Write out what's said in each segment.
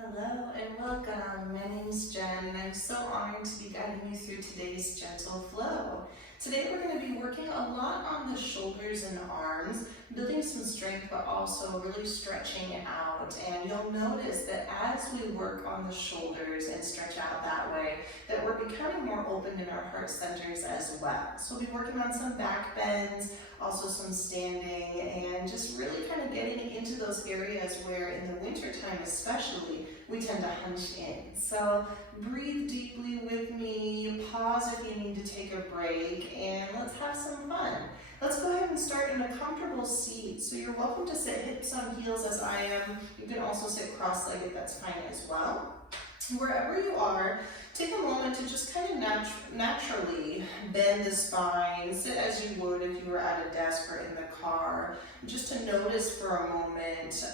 Hello and welcome. My name is Jen and I'm so honored to be guiding you through today's gentle flow. Today we're going to be working a lot on the shoulders and arms, building some strength but also really stretching out. And you'll notice that as we work on the shoulders and stretch out that way, that we're becoming more open in our heart centers as well. So we'll be working on some back bends, also some standing, and just really kind of getting into those areas where in the winter time especially, we tend to hunch in. So breathe deeply with me, pause if you need to take a break, and let's have some fun. Let's go ahead and start in a comfortable seat. So you're welcome to sit hips on heels as I am. You can also sit cross-legged, that's fine as well. Wherever you are, take a moment to just kind of naturally bend the spine. Sit as you would if you were at a desk or in the car. Just to notice for a moment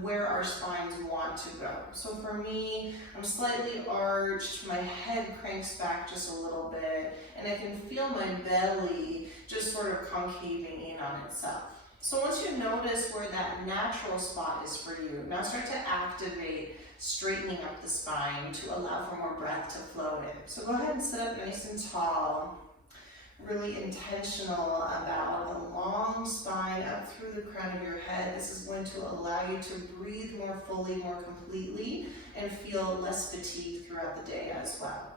where our spines want to go. So for me, I'm slightly arched, my head cranks back just a little bit, and I can feel my belly just sort of concaving in on itself. So once you notice where that natural spot is for you, now start to activate straightening up the spine to allow for more breath to flow in. So go ahead and sit up nice and tall, really intentional about a long spine up through the crown of your head. This is going to allow you to breathe more fully, more completely, and feel less fatigued throughout the day as well.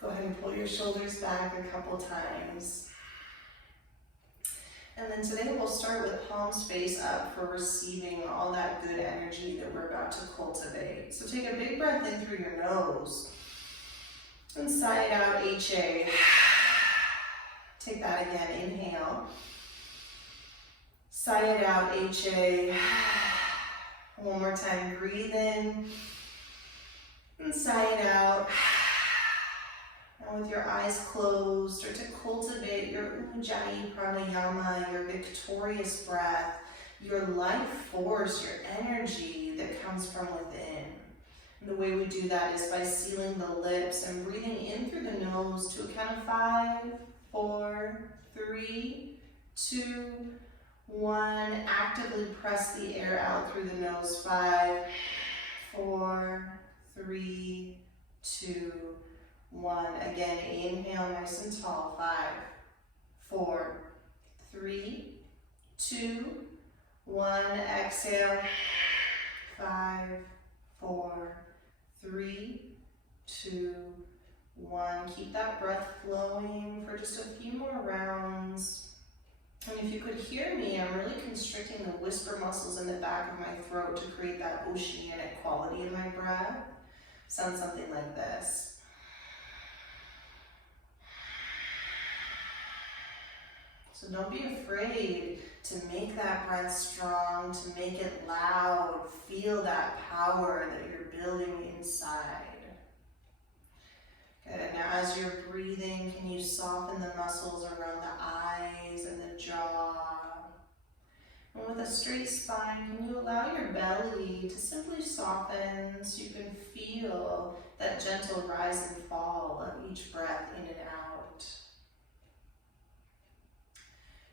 Go ahead and pull your shoulders back a couple times. And then today we'll start with palms face up for receiving all that good energy that we're about to cultivate. So take a big breath in through your nose and sigh it out, HA. Take that again, inhale. Sigh it out, HA. One more time, breathe in and sigh it out. And with your eyes closed, start to cultivate your Ujjayi Pranayama, your victorious breath, your life force, your energy that comes from within. And the way we do that is by sealing the lips and breathing in through the nose to a count of 5, 4, 3, 2, 1. Actively press the air out through the nose. 5, 4, 3, 2, 1. Again, inhale nice and tall. 5, 4, 3, 2, 1. Exhale. 5, 4, 3, 2, 1. Keep that breath flowing for just a few more rounds. And if you could hear me, I'm really constricting the whisper muscles in the back of my throat to create that oceanic quality in my breath. Sounds something like this. So don't be afraid to make that breath strong, to make it loud. Feel that power that you're building inside. Good. Now as you're breathing, can you soften the muscles around the eyes and the jaw? And with a straight spine, can you allow your belly to simply soften so you can feel that gentle rise and fall of each breath in and out?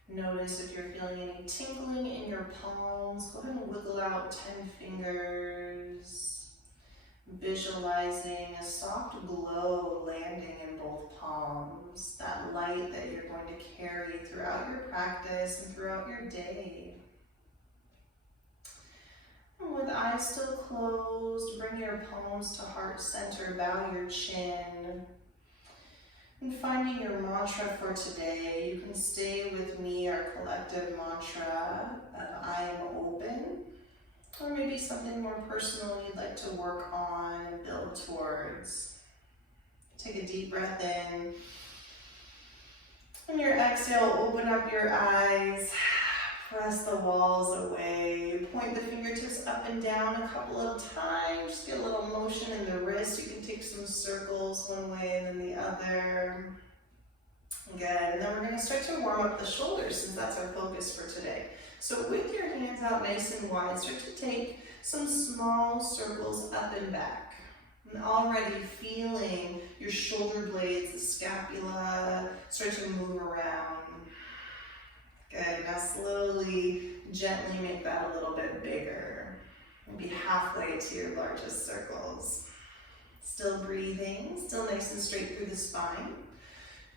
Notice if you're feeling any tingling in your palms. Go ahead and wiggle out 10 fingers, visualizing a soft glow landing in both palms, that light that you're going to carry throughout your practice and throughout your day. And with eyes still closed, bring your palms to heart center, bow your chin. And finding your mantra for today, you can stay with me, our collective mantra of I am open, or maybe something more personal you'd like to work on and build towards. Take a deep breath in. On your exhale, open up your eyes, press the walls away, point the fingertips up and down a couple of times, just get a little motion in the wrist. You can take some circles one way and then the other. Good, and then we're going to start to warm up the shoulders since that's our focus for today. So with your hands out nice and wide, start to take some small circles up and back. And already feeling your shoulder blades, the scapula, start to move around. Good, now slowly, gently make that a little bit bigger. Maybe halfway to your largest circles. Still breathing, still nice and straight through the spine.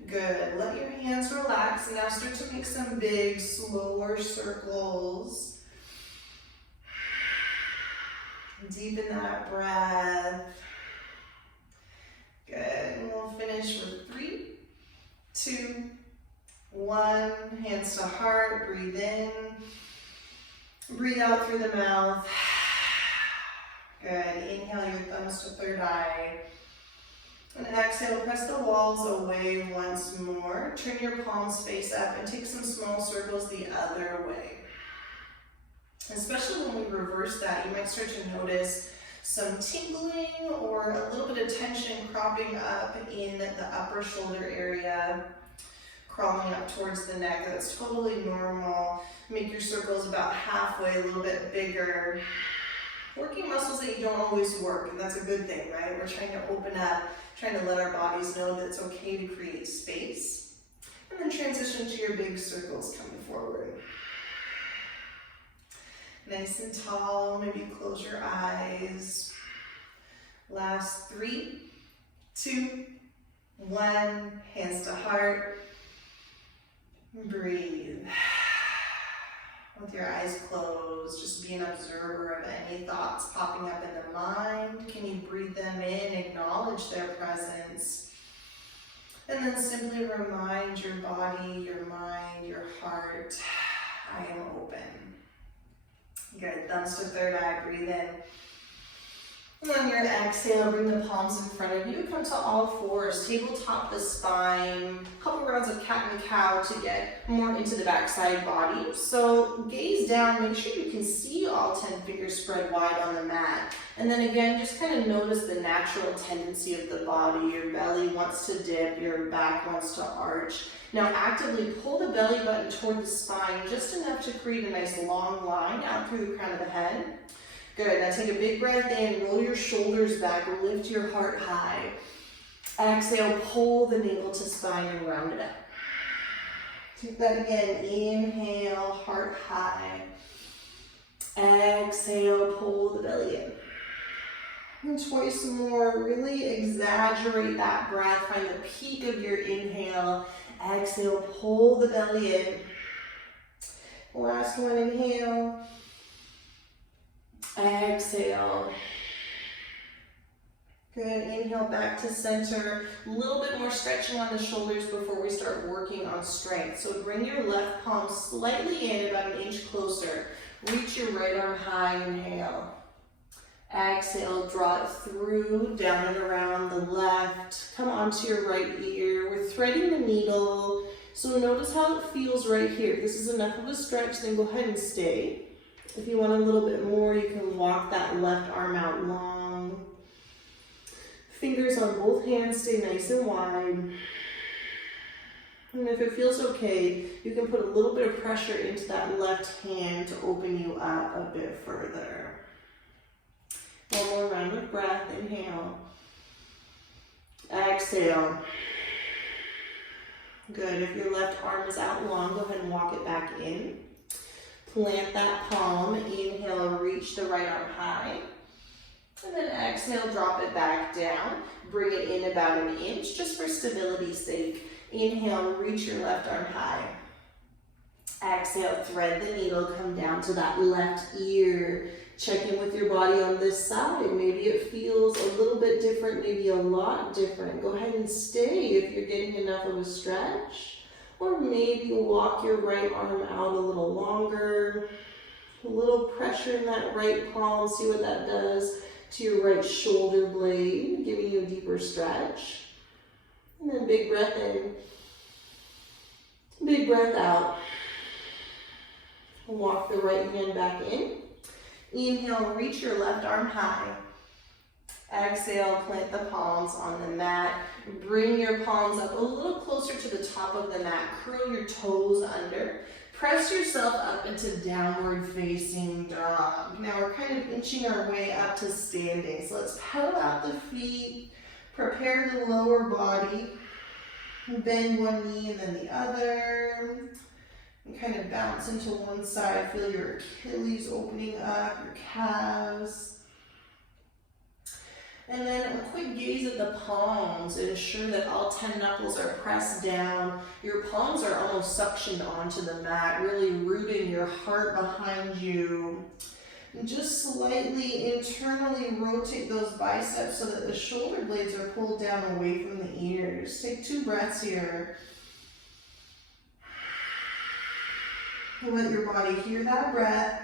Good, let your hands relax and now start to make some big, slower circles. Deepen that breath. Good, and we'll finish with 3, 2, 1. Hands to heart, breathe in. Breathe out through the mouth. Good, inhale your thumbs to third eye. And exhale, press the walls away once more. Turn your palms face up and take some small circles the other way. Especially when we reverse that, you might start to notice some tingling or a little bit of tension cropping up in the upper shoulder area, crawling up towards the neck. That's totally normal. Make your circles about halfway, a little bit bigger. Working muscles that you don't always work, and that's a good thing, right? We're trying to open up, trying to let our bodies know that it's okay to create space. And then transition to your big circles coming forward. Nice and tall, maybe close your eyes. Last 3, 2, 1, hands to heart. Breathe. With your eyes closed, just be an observer of any thoughts popping up in the mind. Can you breathe them in, acknowledge their presence, and then simply remind your body, your mind, your heart, I am open. Good, thumbs to third eye, breathe in. And on your exhale, bring the palms in front of you, come to all fours, tabletop the spine, a couple rounds of cat and cow to get more into the backside body. So gaze down, make sure you can see all 10 fingers spread wide on the mat. And then again, just kind of notice the natural tendency of the body. Your belly wants to dip, your back wants to arch. Now actively pull the belly button toward the spine, just enough to create a nice long line out through the crown of the head. Good, now take a big breath in, roll your shoulders back, lift your heart high. Exhale, pull the navel to spine and round it up. Take that again, inhale, heart high. Exhale, pull the belly in. And twice more, really exaggerate that breath, find the peak of your inhale. Exhale, pull the belly in. Last one, inhale. Exhale. Good, inhale back to center. A little bit more stretching on the shoulders before we start working on strength. So bring your left palm slightly in, about an inch closer. Reach your right arm high, inhale. Exhale, draw it through, down and around the left. Come onto your right ear. We're threading the needle. So notice how it feels right here. If this is enough of a stretch, then go ahead and stay. If you want a little bit more, you can walk that left arm out long. Fingers on both hands stay nice and wide. And if it feels okay, you can put a little bit of pressure into that left hand to open you up a bit further. One more round of breath, inhale. Exhale. Good, if your left arm is out long, go ahead and walk it back in. Plant that palm, inhale, reach the right arm high. And then exhale, drop it back down. Bring it in about an inch, just for stability's sake. Inhale, reach your left arm high. Exhale, thread the needle, come down to that left ear. Check in with your body on this side. Maybe it feels a little bit different, maybe a lot different. Go ahead and stay if you're getting enough of a stretch. Or maybe walk your right arm out a little longer. A little pressure in that right palm. See what that does to your right shoulder blade, giving you a deeper stretch. And then big breath in. Big breath out. Walk the right hand back in. Inhale, reach your left arm high. Exhale, plant the palms on the mat. Bring your palms up a little closer to the top of the mat. Curl your toes under. Press yourself up into downward facing dog. Now we're kind of inching our way up to standing. So let's pedal out the feet. Prepare the lower body. Bend one knee and then the other. And kind of bounce into one side. Feel your Achilles opening up, your calves. And then a quick gaze at the palms. Ensure that all 10 knuckles are pressed down. Your palms are almost suctioned onto the mat, really rooting your heart behind you. And just slightly internally rotate those biceps so that the shoulder blades are pulled down away from the ears. Take 2 breaths here. And let your body hear that breath.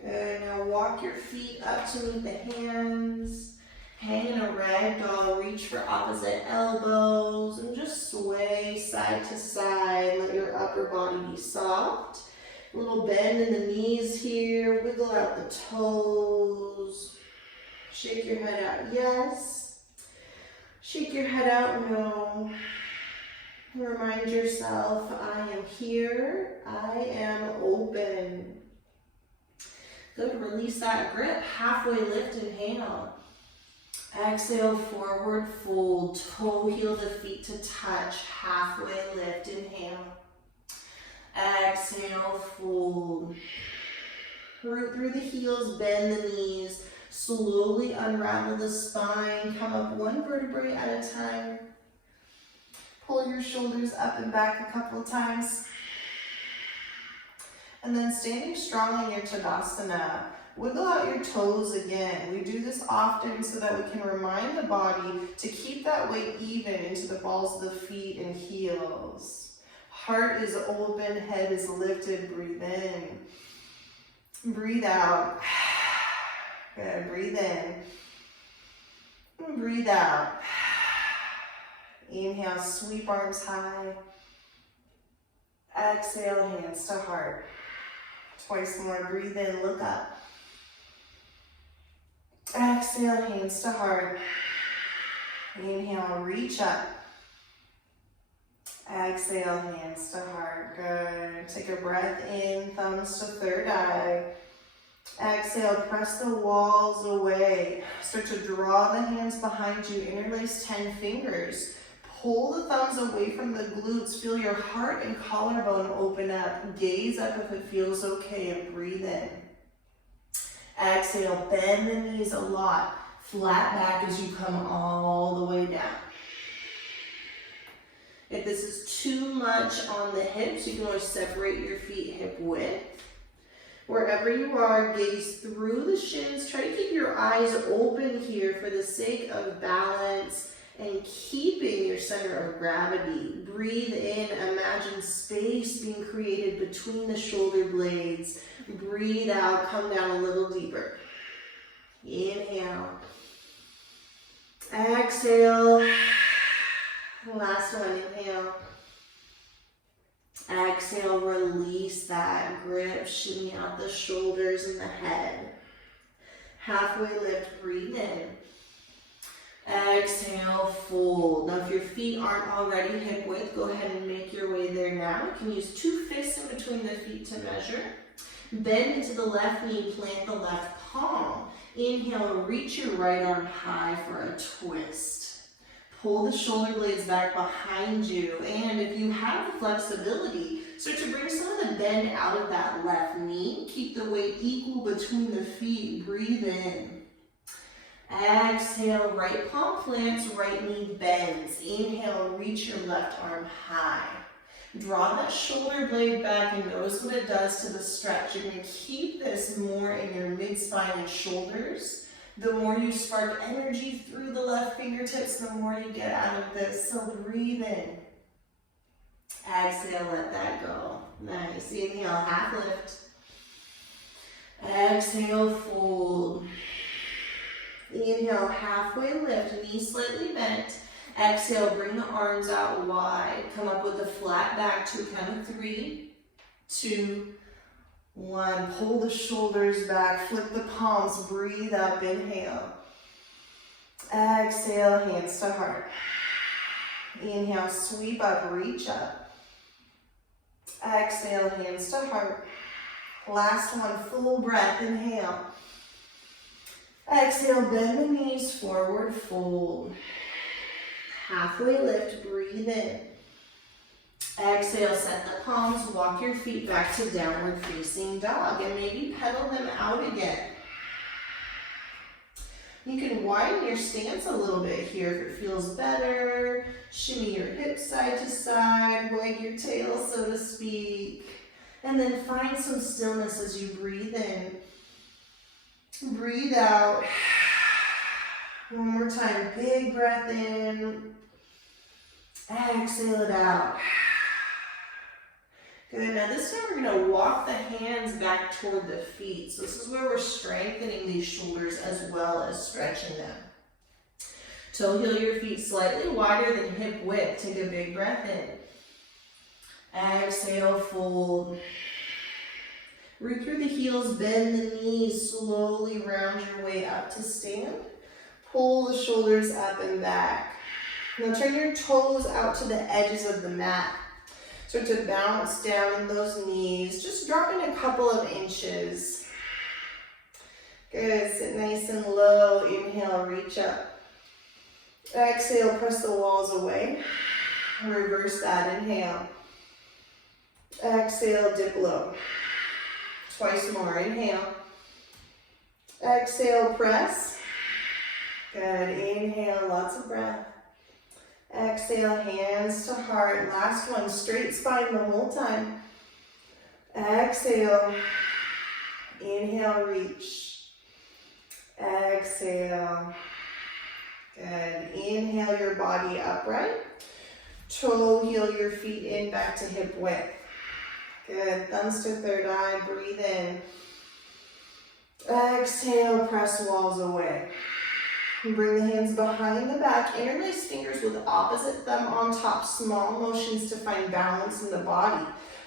Good. Now walk your feet up to meet the hands. Hang in a ragdoll. Reach for opposite elbows and just sway side to side. Let your upper body be soft. A little bend in the knees here. Wiggle out the toes. Shake your head out. Yes. Shake your head out. No. Remind yourself, I am here. I am open. Good, release that grip. Halfway lift, inhale. Exhale, forward fold. Toe heel the feet to touch. Halfway lift, inhale. Exhale, fold. Root through the heels, bend the knees. Slowly unravel the spine. Come up one vertebrae at a time. Pull your shoulders up and back a couple of times. And then standing strong in your Tadasana, wiggle out your toes again. We do this often so that we can remind the body to keep that weight even into the balls of the feet and heels. Heart is open, head is lifted. Breathe in. Breathe out. Good. Breathe in. And breathe out. Inhale, sweep arms high. Exhale, hands to heart. Twice more. Breathe in, look up. Exhale, hands to heart. Inhale, reach up. Exhale, hands to heart. Good. Take a breath in, thumbs to third eye. Exhale, press the walls away. Start to draw the hands behind you. Interlace 10 fingers. Pull the thumbs away from the glutes. Feel your heart and collarbone open up. Gaze up if it feels okay and breathe in. Exhale, bend the knees a lot. Flat back as you come all the way down. If this is too much on the hips, you can always separate your feet hip width. Wherever you are, gaze through the shins. Try to keep your eyes open here for the sake of balance and keeping your center of gravity. Breathe in, imagine space being created between the shoulder blades. Breathe out, come down a little deeper. Inhale. Exhale. Last one, inhale. Exhale, release that grip, shimmy out the shoulders and the head. Halfway lift, breathe in. Exhale, fold. Now if your feet aren't already hip width, go ahead and make your way there now. You can use 2 fists in between the feet to measure. Bend into the left knee, plant the left palm. Inhale, reach your right arm high for a twist. Pull the shoulder blades back behind you. And if you have the flexibility, start to bring some of the bend out of that left knee. Keep the weight equal between the feet. Breathe in. Exhale, right palm plants, right knee bends. Inhale, reach your left arm high. Draw that shoulder blade back and notice what it does to the stretch. You're going to keep this more in your mid-spine and shoulders. The more you spark energy through the left fingertips, the more you get out of this. So breathe in. Exhale, let that go. Nice. Inhale, half lift. Exhale, fold. Inhale, halfway lift, knees slightly bent. Exhale, bring the arms out wide. Come up with a flat back to a count of 3, 2, 1. Pull the shoulders back, flip the palms, breathe up, inhale. Exhale, hands to heart. Inhale, sweep up, reach up. Exhale, hands to heart. Last one, full breath, inhale. Exhale, bend the knees, forward fold. halfway lift, breathe in. Exhale, set the palms, walk your feet back to downward facing dog, and maybe pedal them out again. You can widen your stance a little bit here if it feels better. Shimmy your hips side to side, wag your tail, so to speak. And then find some stillness as you breathe in. Breathe out. One more time, big breath in. Exhale it out. Good, now this time we're gonna walk the hands back toward the feet. So this is where we're strengthening these shoulders as well as stretching them. Toe heel your feet slightly wider than hip width. Take a big breath in. Exhale, fold. Root through the heels, bend the knees, slowly round your way up to stand. Pull the shoulders up and back. Now turn your toes out to the edges of the mat. Start to bounce down in those knees, just dropping a couple of inches. Good, sit nice and low. Inhale, reach up. Exhale, press the walls away. Reverse that, inhale. Exhale, dip low. Twice more, inhale. Exhale, press. Good, inhale, lots of breath. Exhale, hands to heart. Last one, straight spine the whole time. Exhale. Inhale, reach. Exhale. Good. Inhale your body upright. Toe heel your feet in back to hip width. Good. Thumbs to third eye. Breathe in. Exhale, press walls away. Bring the hands behind the back, interlace fingers with opposite thumb on top, small motions to find balance in the body.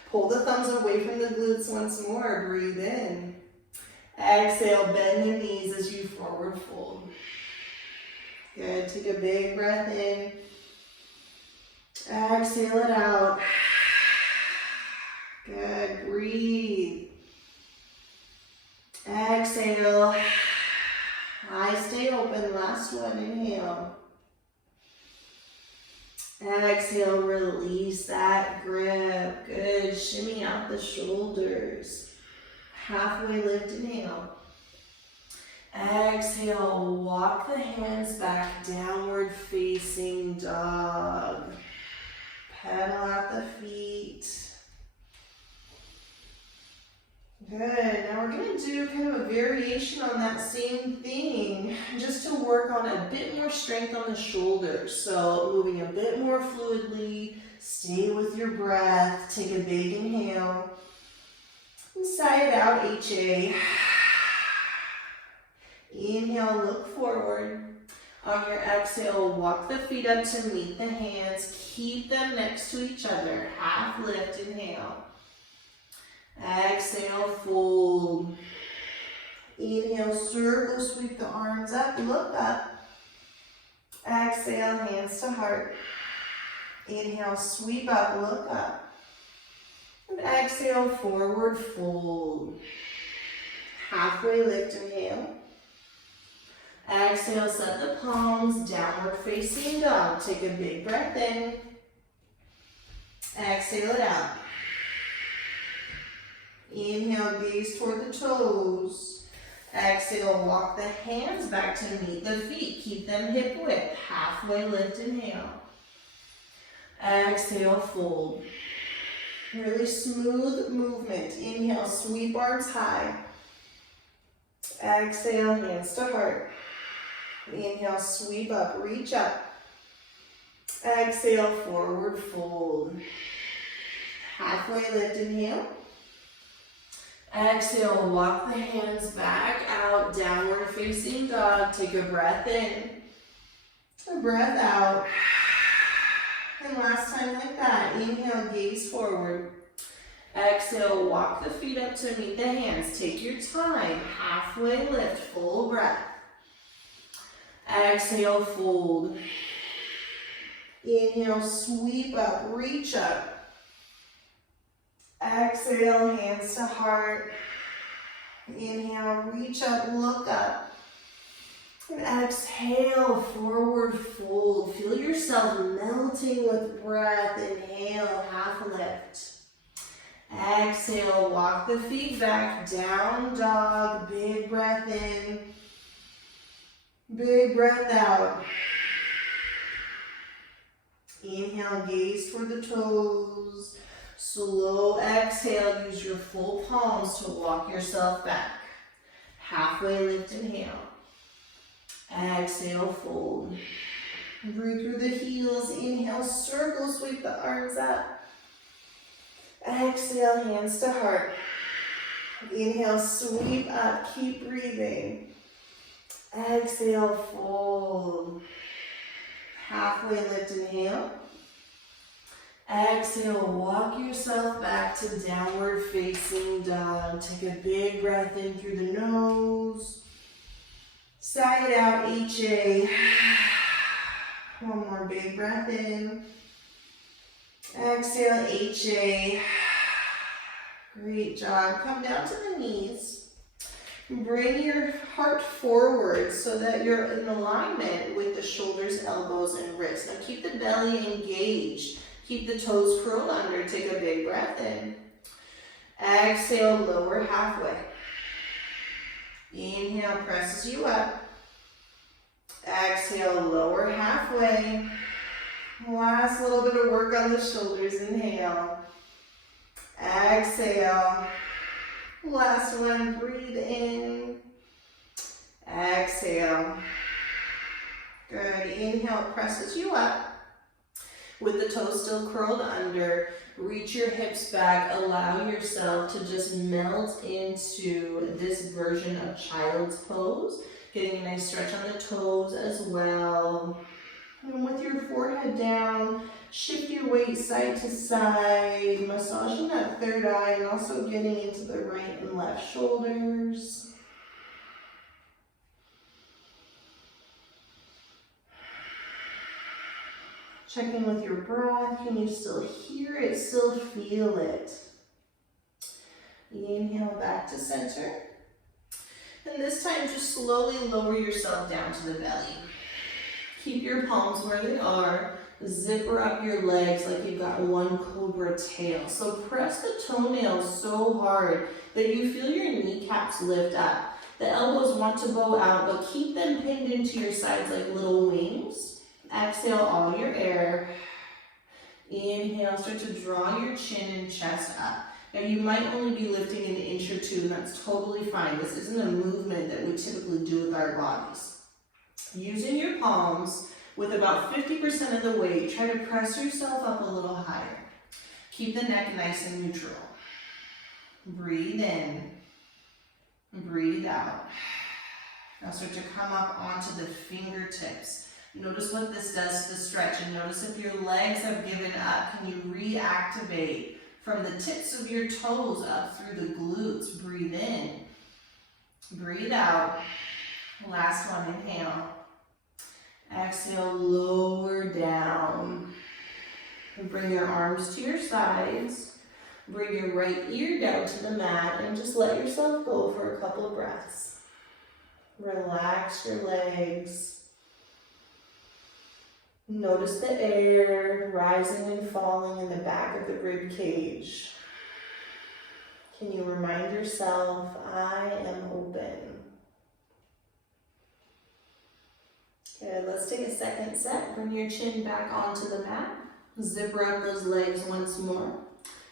Pull the thumbs away from the glutes once more, breathe in. Exhale, bend the knees as you forward fold. Good, take a big breath in. Exhale it out. Good, breathe. Exhale. Eyes stay open, last one, inhale. Exhale, release that grip. Good, shimmy out the shoulders. Halfway lift, inhale. Exhale, walk the hands back, downward facing dog. Pedal out the feet. Good, now we're gonna do kind of a variation on that same thing, just to work on a bit more strength on the shoulders. So moving a bit more fluidly, stay with your breath, take a big inhale. And sigh it out, HA. Inhale, look forward. On your exhale, walk the feet up to meet the hands. Keep them next to each other. Half lift, inhale. Exhale, fold. Inhale, circle, sweep the arms up, look up. Exhale, hands to heart. Inhale, sweep up, look up. And exhale, forward fold. Halfway lift, inhale. Exhale, set the palms, downward facing dog. Take a big breath in. Exhale it out. Inhale, gaze toward the toes. Exhale, walk the hands back to meet the feet. Keep them hip width. Halfway lift, inhale. Exhale, fold. Really smooth movement. Inhale, sweep arms high. Exhale, hands to heart. Inhale, sweep up, reach up. Exhale, forward fold. Halfway lift, inhale. Exhale, walk the hands back out, downward facing dog. Take a breath in, a breath out. And last time like that, inhale, gaze forward. Exhale, walk the feet up to meet the hands. Take your time, halfway lift, full breath. Exhale, fold. Inhale, sweep up, reach up. Exhale, hands to heart. Inhale, reach up, look up. And exhale, forward fold. Feel yourself melting with breath. Inhale, half lift. Exhale, walk the feet back, down dog, big breath in, big breath out. Inhale, gaze toward the toes. Slow exhale, use your full palms to walk yourself back. Halfway lift, inhale. Exhale, fold. Breathe through the heels. Inhale, circle, sweep the arms up. Exhale, hands to heart. Inhale, sweep up, keep breathing. Exhale, fold. Halfway lift, inhale. Exhale, walk yourself back to downward facing dog. Take a big breath in through the nose. Sigh it out, HA. One more big breath in. Exhale, HA. Great job. Come down to the knees. Bring your heart forward so that you're in alignment with the shoulders, elbows, and wrists. Now keep the belly engaged. Keep the toes curled under. Take a big breath in. Exhale, lower halfway. Inhale, presses you up. Exhale, lower halfway. Last little bit of work on the shoulders. Inhale. Exhale. Last one, breathe in. Exhale. Good. Inhale, presses you up. With the toes still curled under, reach your hips back. Allow yourself to just melt into this version of child's pose. Getting a nice stretch on the toes as well. And with your forehead down, shift your weight side to side, massaging that third eye and also getting into the right and left shoulders. Check in with your breath. Can you still hear it? Still feel it? Inhale back to center. And this time, just slowly lower yourself down to the belly. Keep your palms where they are. Zipper up your legs like you've got one cobra tail. So press the toenails so hard that you feel your kneecaps lift up. The elbows want to bow out, but keep them pinned into your sides like little wings. Exhale all your air. Inhale, start to draw your chin and chest up. Now you might only be lifting an inch or two, and that's totally fine. This isn't a movement that we typically do with our bodies. Using your palms with about 50% of the weight, try to press yourself up a little higher. Keep the neck nice and neutral. Breathe in, breathe out. Now start to come up onto the fingertips. Notice what this does to the stretch, and notice if your legs have given up, can you reactivate from the tips of your toes up through the glutes? Breathe in, breathe out. Last one, inhale. Exhale, lower down. And bring your arms to your sides. Bring your right ear down to the mat and just let yourself go for a couple of breaths. Relax your legs. Notice the air rising and falling in the back of the rib cage. Can you remind yourself, I am open? Good, let's take a second set. Bring your chin back onto the mat. Zipper up those legs once more.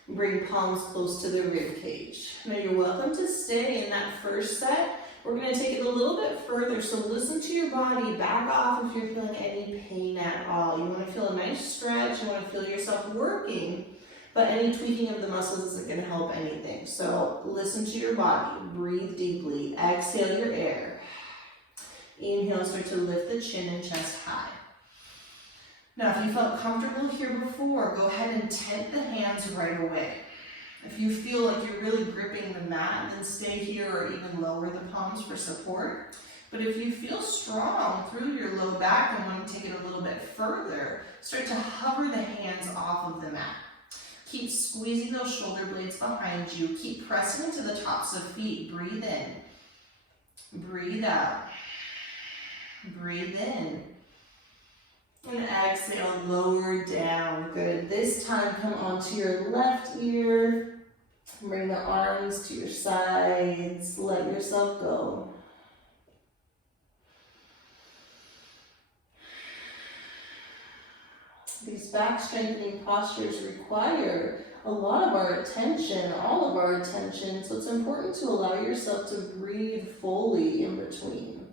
Bring palms close to the rib cage. Now you're welcome to stay in that first set. We're going to take it a little bit further, so listen to your body. Back off if you're feeling any pain at all. You want to feel a nice stretch. You want to feel yourself working, but any tweaking of the muscles isn't going to help anything. So listen to your body. Breathe deeply. Exhale your air. Inhale, start to lift the chin and chest high. Now, if you felt comfortable here before, go ahead and tent the hands right away. If you feel like you're really gripping the mat, then stay here or even lower the palms for support. But if you feel strong through your low back and want to take it a little bit further, start to hover the hands off of the mat. Keep squeezing those shoulder blades behind you. Keep pressing into the tops of feet. Breathe in. Breathe out. Breathe in. And exhale, lower down. Good. This time, come onto your left ear. Bring the arms to your sides. Let yourself go. These back strengthening postures require a lot of our attention, all of our attention, so it's important to allow yourself to breathe fully in between.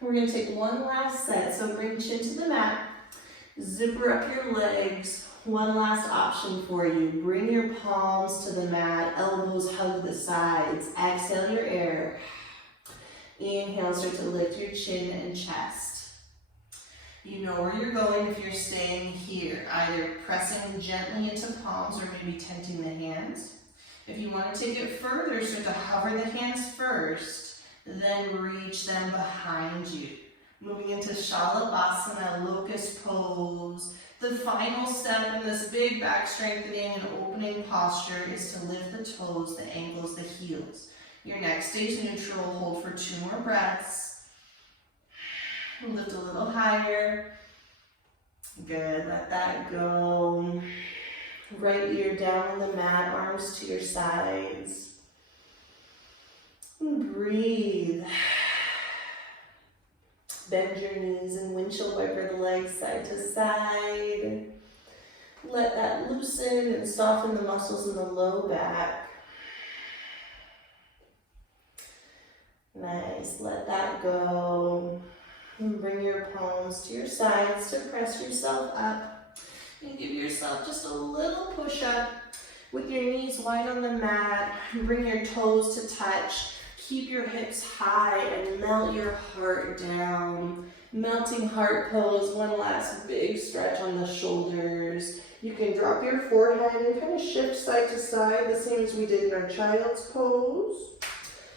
We're going to take one last set, so bring chin to the mat, zipper up your legs. One last option for you. Bring your palms to the mat, elbows hug the sides. Exhale your air. Inhale, start to lift your chin and chest. You know where you're going if you're staying here, either pressing gently into palms or maybe tenting the hands. If you want to take it further, start to hover the hands first, then reach them behind you. Moving into Shalabhasana, locust pose. The final step in this big back strengthening and opening posture is to lift the toes, the ankles, the heels. Your next stays neutral. Hold for 2 more breaths. Lift a little higher. Good, let that go. Right ear down on the mat, arms to your sides. And breathe. Bend your knees and windshield wiper the legs side to side. Let that loosen and soften the muscles in the low back. Nice, let that go. And bring your palms to your sides to press yourself up. And give yourself just a little push up with your knees wide on the mat. Bring your toes to touch. Keep your hips high and melt your heart down. Melting heart pose, one last big stretch on the shoulders. You can drop your forehead and kind of shift side to side, the same as we did in our child's pose.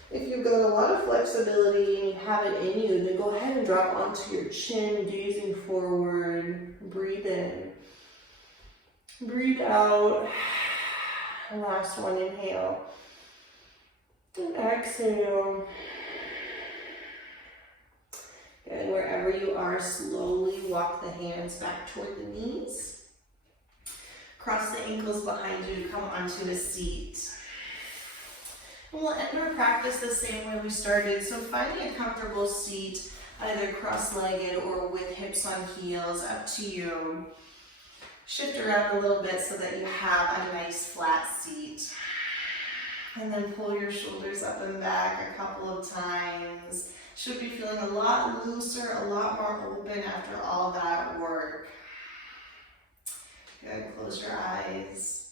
If you've got a lot of flexibility and you have it in you, then go ahead and drop onto your chin, gazing forward. Breathe in. Breathe out. Last one, inhale. And exhale. Good, wherever you are, slowly walk the hands back toward the knees. Cross the ankles behind you to come onto a seat. And we'll end our practice the same way we started. So finding a comfortable seat, either cross-legged or with hips on heels, up to you. Shift around a little bit so that you have a nice flat seat. And then pull your shoulders up and back a couple of times. Should be feeling a lot looser, a lot more open after all that work. Good, close your eyes.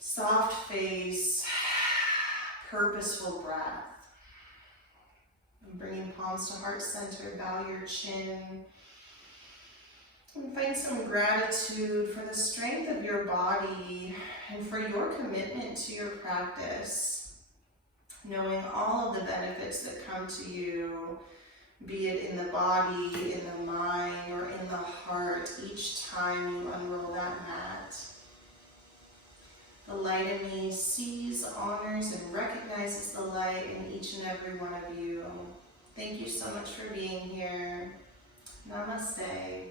Soft face, purposeful breath. And bringing palms to heart center, bow your chin. And find some gratitude for the strength of your body and for your commitment to your practice. Knowing all of the benefits that come to you, be it in the body, in the mind, or in the heart, each time you unroll that mat. The light in me sees, honors, and recognizes the light in each and every one of you. Thank you so much for being here. Namaste.